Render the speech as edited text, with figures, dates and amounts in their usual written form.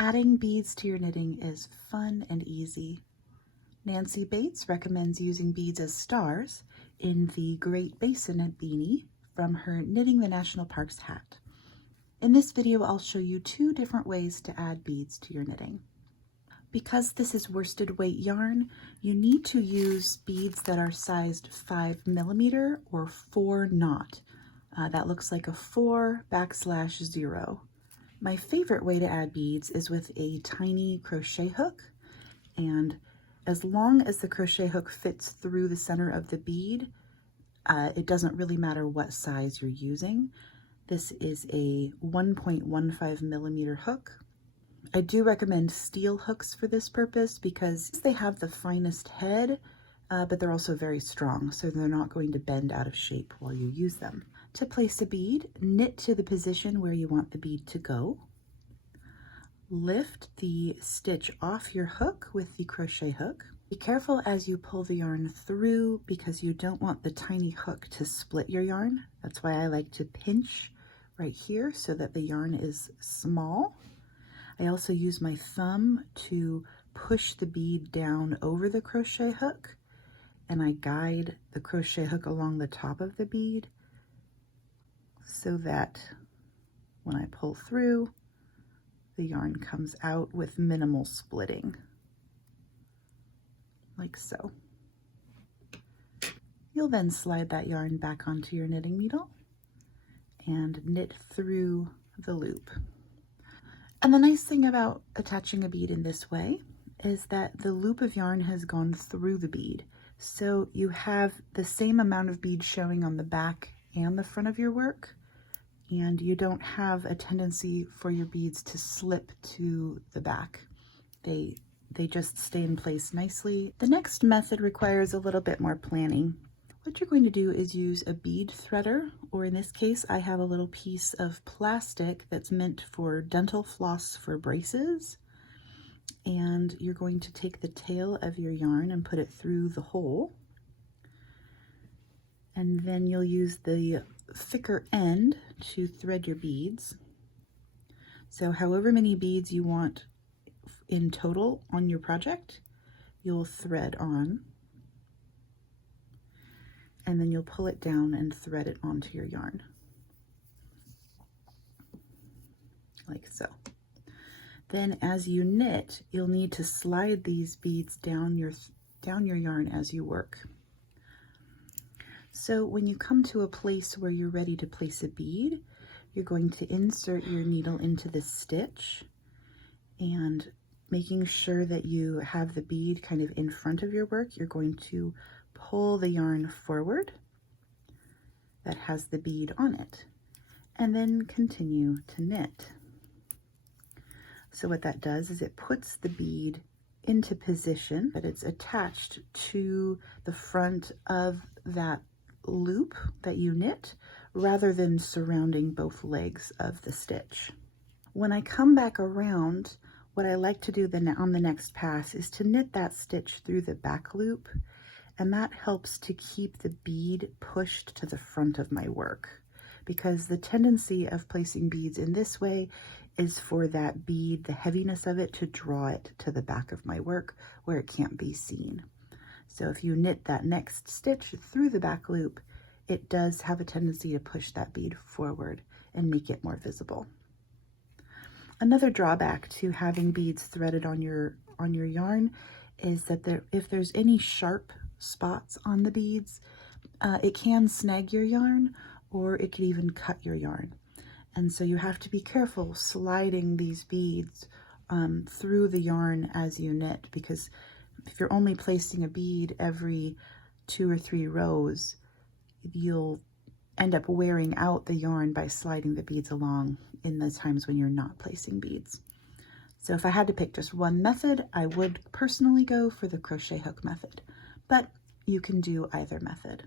Adding beads to your knitting is fun and easy. Nancy Bates recommends using beads as stars in the Great Basin beanie from her Knitting the National Parks hat. In this video, I'll show you 2 different ways to add beads to your knitting. Because this is worsted weight yarn, you need to use beads that are sized 5mm or 4 knot. That looks like a 4/0. My favorite way to add beads is with a tiny crochet hook, and as long as the crochet hook fits through the center of the bead, it doesn't really matter what size you're using. This is a 1.15mm hook. I do recommend steel hooks for this purpose because they have the finest head, but they're also very strong, so they're not going to bend out of shape while you use them. To place a bead, knit to the position where you want the bead to go. Lift the stitch off your hook with the crochet hook. Be careful as you pull the yarn through because you don't want the tiny hook to split your yarn. That's why I like to pinch right here so that the yarn is small. I also use my thumb to push the bead down over the crochet hook, and I guide the crochet hook along the top of the bead so that when I pull through, the yarn comes out with minimal splitting, like so. You'll then slide that yarn back onto your knitting needle and knit through the loop. And the nice thing about attaching a bead in this way is that the loop of yarn has gone through the bead. So you have the same amount of bead showing on the back and the front of your work, and you don't have a tendency for your beads to slip to the back. They just stay in place nicely. The next method requires a little bit more planning. What you're going to do is use a bead threader, or in this case, I have a little piece of plastic that's meant for dental floss for braces. And you're going to take the tail of your yarn and put it through the hole. And then you'll use the thicker end to thread your beads. So however many beads you want in total on your project, you'll thread on. And then you'll pull it down and thread it onto your yarn, like so. Then as you knit, you'll need to slide these beads down your yarn as you work. So when you come to a place where you're ready to place a bead, you're going to insert your needle into the stitch, and making sure that you have the bead kind of in front of your work, you're going to pull the yarn forward that has the bead on it, and then continue to knit. So what that does is it puts the bead into position, that it's attached to the front of that loop that you knit, rather than surrounding both legs of the stitch. When I come back around, what I like to do on the next pass is to knit that stitch through the back loop, and that helps to keep the bead pushed to the front of my work, because the tendency of placing beads in this way is for that bead, the heaviness of it, to draw it to the back of my work where it can't be seen. So if you knit that next stitch through the back loop, it does have a tendency to push that bead forward and make it more visible. Another drawback to having beads threaded on your yarn is that if there's any sharp spots on the beads, it can snag your yarn, or it could even cut your yarn. And so you have to be careful sliding these beads through the yarn as you knit, because if you're only placing a bead every 2 or 3 rows, you'll end up wearing out the yarn by sliding the beads along in the times when you're not placing beads. So if I had to pick just one method, I would personally go for the crochet hook method, but you can do either method.